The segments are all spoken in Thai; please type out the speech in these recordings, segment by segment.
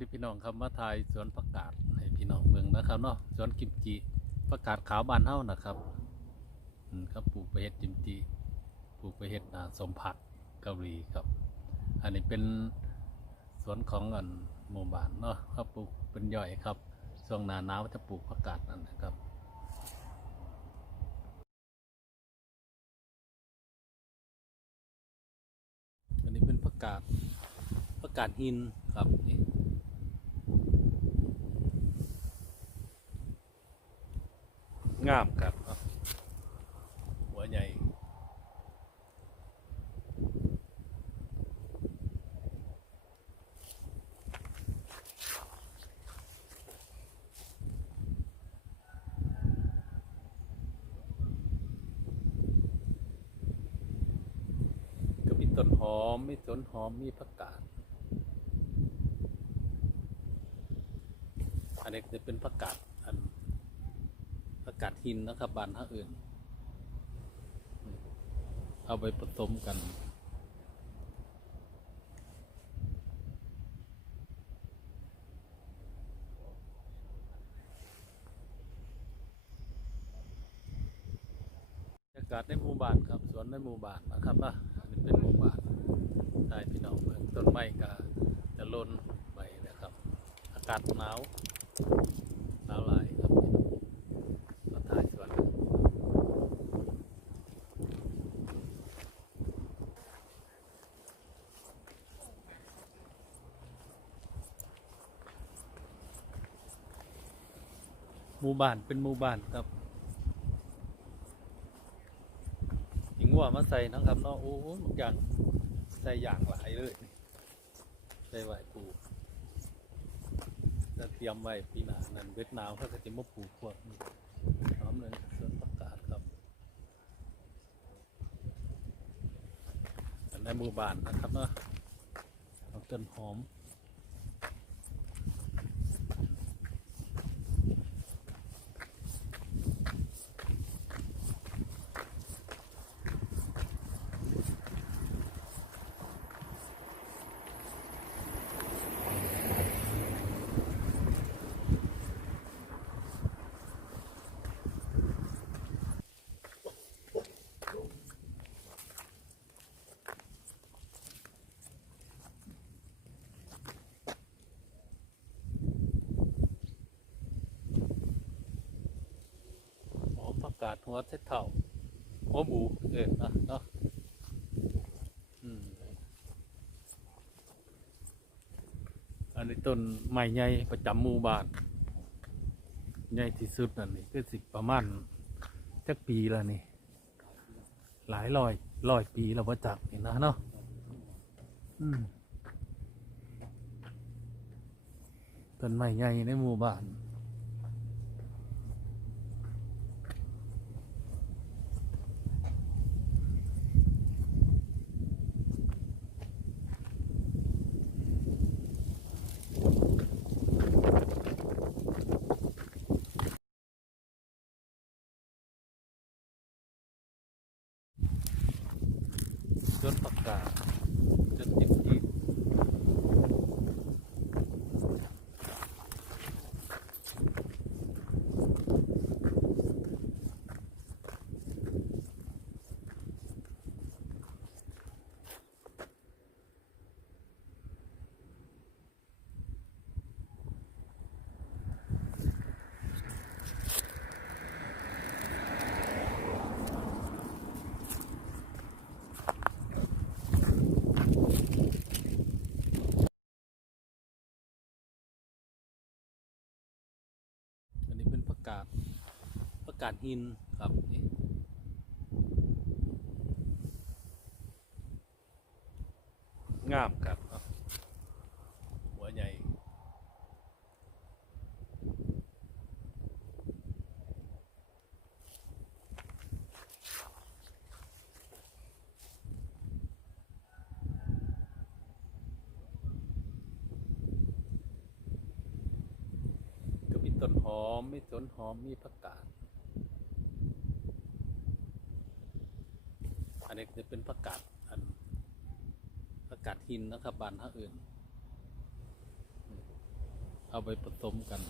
ดีพี่น้องครับมาถ่ายสวนผักกาดให้พี่น้องเบิ่งนะครับเนาะสวนกิมจิผักกาดขาวบานเฮานะครับอืมครับปลูกไปเฮ็ดกิมจิปลูกไปเฮ็ดอ่าสมผักเกาหลีครับ อันนี้เป็นสวนของอันหมู่บ้านเนาะครับปลูกเป็นย่อยครับช่วงหน้าหนาวจะปลูกผักกาดนั่นนะครับอันนี้เป็นผักกาดผักกาดหินครับนี่ งามครับ หัวใหญ่ก็มีต้นหอม มีสนหอม มีผักกาด นนี้จะเป็นผักกาดอันผักกาดหินนะครับบานท่าอื่น เอาไปผสมกันบรรยากาศในหมู่บ้านครับสวนในหมู่บ้านนะครับนะอันนี้เป็นหมู่บ้านใช่พี่น้องเมืองต้นไม้ก็จะล้นใบนะครับ อากาศหนาว หนาวลายครับมาถ่ายสวนหมู่บ้านเป็นหมู่บ้านครับหิงว่ามาใส่นะครับเนาะโอ้ยอย่างใส่อย่างหลายเลยใส่ไหวปู จะเตรียมไว้ปีหน้านั้นเวียดนามเขาก็จะมาปลูกพวกนี้พร้อมเลยสวนประกาศครับในหมู่บ้านนะครับเนาะเอาต้นหอม หัวเท็ดเท่าหัวหมูเออนะเนาะอันนี้ต้นไม้ใหญ่ประจำหมู่บ้านใหญ่ที่สุดนั่นนี่คือสิประมาณจักปีแล้วนี่ หลายร้อยร้อยปีแล้วว่าจักนี่นะเนาะอืมต้นไม้ใหญ่ในหมู่บ้าน จนประกาศจนติดที่อันนี้เป็นประ กาศประกาศหินครับนี่งามครับเนาะหัวใหญ่ ก็มี ต้นหอม มีสนหอม มีผักกาด อันนี้จะเป็นผักกาดอันผักกาดหินนะครับบานท่าอื่น เอาไปผสมกัน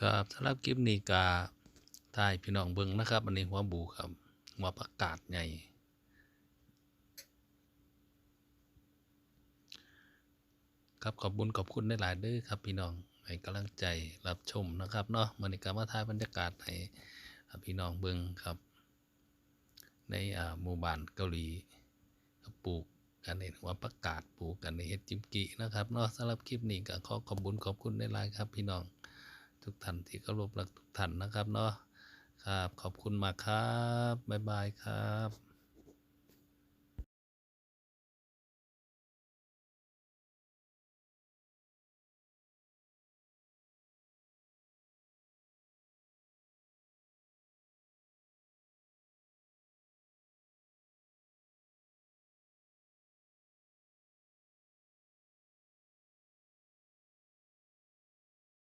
ครับสำหรับคลิปนี้กา ถ่ายพี่น้องเบิ่งนะครับ อันนี้หัวบูครับหัวประกาศใหญ่ครับขอบคุญขอบคุณได้หลายด้อครับพี่น้องให้กำลังใจรับชมนะครับเนาะมันนี้ก็มาถ่ายบรรยากาศให้พี่น้องเบิ่งครับ ในอ่าหมู่บ้านเกาหลีปลูกกันเห็นว่าประกาศปลูกกันในเฮ็ดจิมกินะครับเนาะสำหรับคลิปนี้ก็ขอขอบคุญขอบคุณได้หลายครับ พี่น้องทุกท่านที่เคารพรักทุกท่านนะครับเนาะ ครับ ขอบคุณมากครับ บ๊ายบายครับ